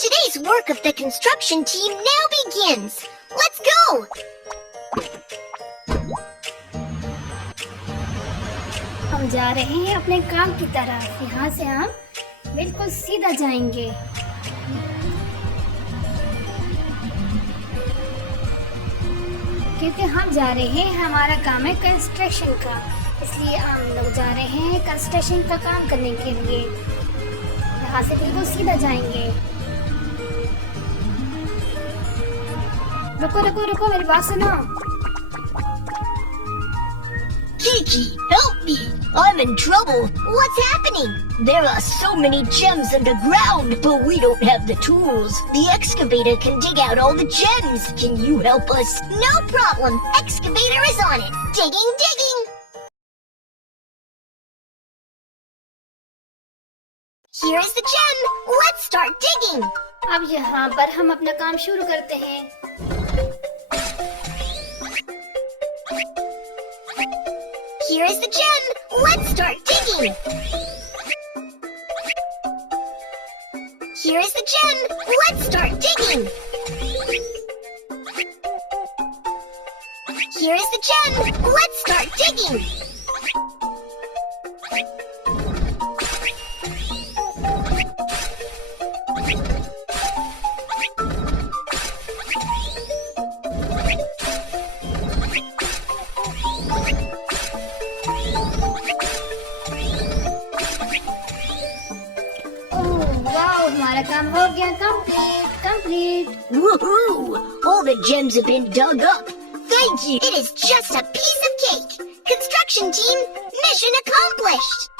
Today's work of the construction team now begins. Let's go! हम जा रहे हैं अपने काम की तरफ। यहाँ से हम बिल्कुल सीधा जाएंगे। क्योंकि हम जा रहे हैं, हमारा काम है कंस्ट्रक्शन का, इसलिए हम लोग जा रहे हैं कंस्ट्रक्शन का काम करने के लिए। यहाँ से बिल्कुल सीधा जाएंगे। रुको रुको रुको, मेरी बात सुनो। Kiki, help me! I'm in trouble. What's happening? There are so many gems underground, but we don't have the tools. The excavator can dig out all the gems. Can you help us? No problem. Excavator is on it. Digging, digging. Here's the gem. Let's start digging. अब यहाँ पर हम अपना काम शुरू करते हैं। Here's the gem. Let's start digging. Here's the gem. Let's start digging. Here's the gem. Let's start digging. हमारा काम हो गया complete. Woohoo! All the gems have been dug up. Thank you. It is just a piece of cake. Construction team, mission accomplished.